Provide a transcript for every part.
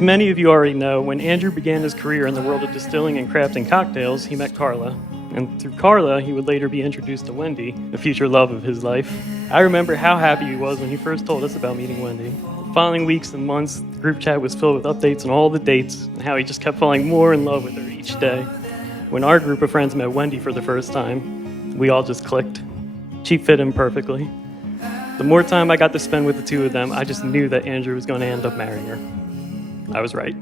As many of you already know, when Andrew began his career in the world of distilling and crafting cocktails, he met Carla. And through Carla, he would later be introduced to Wendy, the future love of his life. I remember how happy he was when he first told us about meeting Wendy. The following weeks and months, the group chat was filled with updates on all the dates and how he just kept falling more in love with her each day. When our group of friends met Wendy for the first time, we all just clicked. She fit him perfectly. The more time I got to spend with the two of them, I just knew that Andrew was going to end up marrying her. I was right.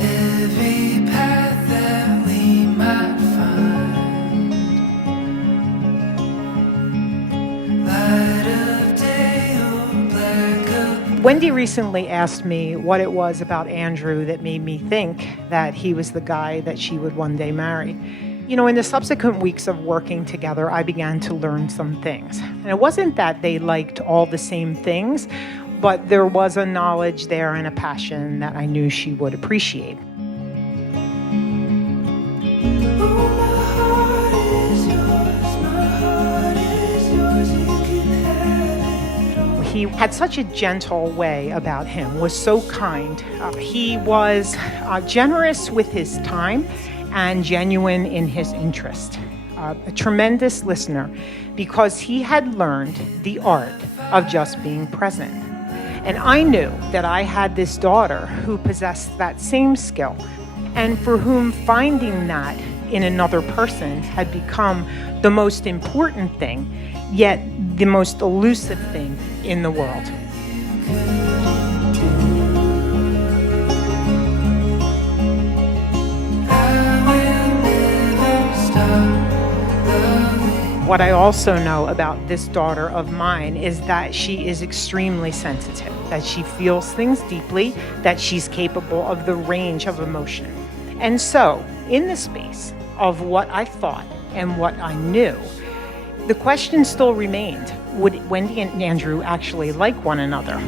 Every path that we might find, light of day or black of... Wendy recently asked me what it was about Andrew that made me think that he was the guy that she would one day marry. You know, in the subsequent weeks of working together, I began to learn some things. And it wasn't that they liked all the same things, but there was a knowledge there and a passion that I knew she would appreciate. He had such a gentle way about him, was so kind. He was generous with his time and genuine in his interest. A tremendous listener because he had learned the art of just being present. And I knew that I had this daughter who possessed that same skill and for whom finding that in another person had become the most important thing, yet the most elusive thing in the world. What I also know about this daughter of mine is that she is extremely sensitive, that she feels things deeply, that she's capable of the range of emotion. And so, in the space of what I thought and what I knew, the question still remained, would Wendy and Andrew actually like one another?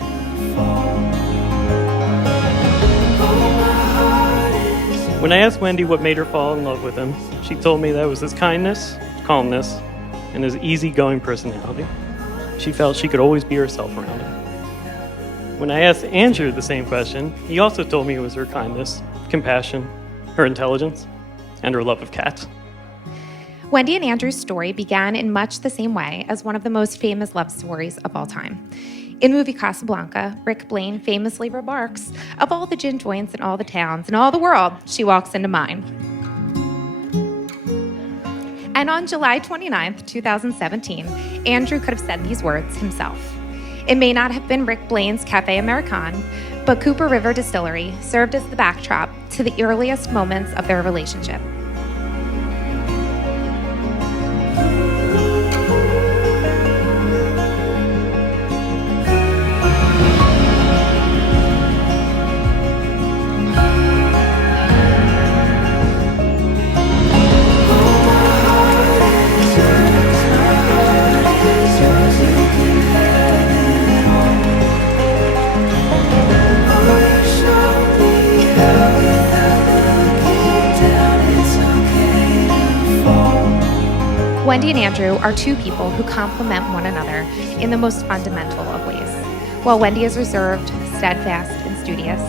When I asked Wendy what made her fall in love with him, she told me that it was his kindness, calmness, and his easygoing personality. She felt she could always be herself around him. When I asked Andrew the same question, he also told me it was her kindness, compassion, her intelligence, and her love of cats. Wendy and Andrew's story began in much the same way as one of the most famous love stories of all time. In movie Casablanca, Rick Blaine famously remarks, "Of all the gin joints in all the towns in all the world, she walks into mine." And on July 29th, 2017, Andrew could have said these words himself. It may not have been Rick Blaine's Cafe American, but Cooper River Distillery served as the backdrop to the earliest moments of their relationship. Wendy and Andrew are two people who complement one another in the most fundamental of ways. While Wendy is reserved, steadfast, and studious,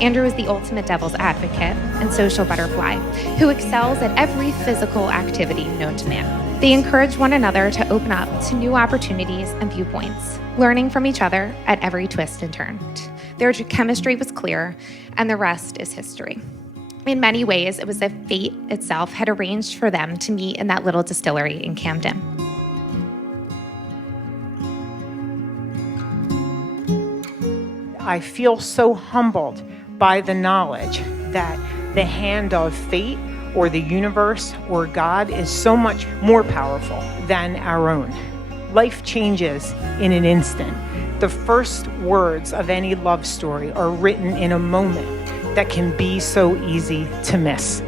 Andrew is the ultimate devil's advocate and social butterfly who excels at every physical activity known to man. They encourage one another to open up to new opportunities and viewpoints, learning from each other at every twist and turn. Their chemistry was clear, and the rest is history. In many ways, it was as if fate itself had arranged for them to meet in that little distillery in Camden. I feel so humbled by the knowledge that the hand of fate or the universe or God is so much more powerful than our own. Life changes in an instant. The first words of any love story are written in a moment that can be so easy to miss.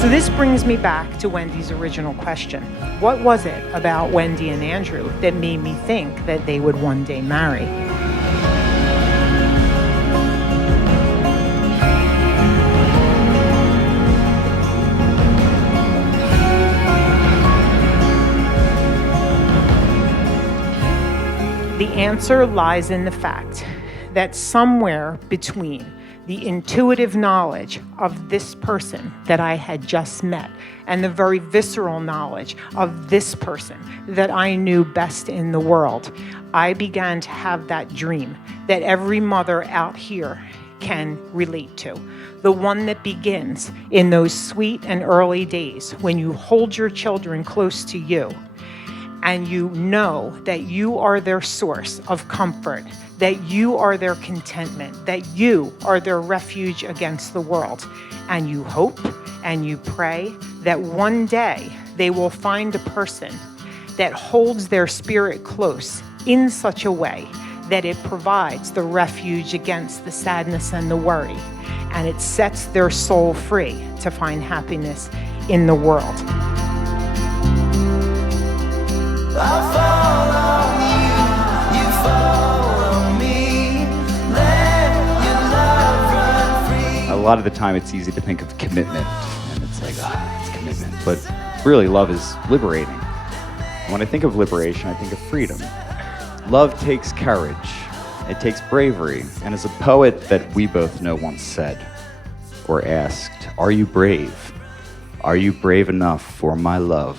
So this brings me back to Wendy's original question. What was it about Wendy and Andrew that made me think that they would one day marry? The answer lies in the fact that somewhere between the intuitive knowledge of this person that I had just met and the very visceral knowledge of this person that I knew best in the world, I began to have that dream that every mother out here can relate to. The one that begins in those sweet and early days when you hold your children close to you and you know that you are their source of comfort, that you are their contentment, that you are their refuge against the world. And you hope and you pray that one day they will find a person that holds their spirit close in such a way that it provides the refuge against the sadness and the worry, and it sets their soul free to find happiness in the world. I'll follow you, you follow me. Let your love run free. A lot of the time it's easy to think of commitment, and it's like, it's commitment. But really, love is liberating. And when I think of liberation, I think of freedom. Love takes courage. It takes bravery. And as a poet that we both know once said, or asked, are you brave? Are you brave enough for my love?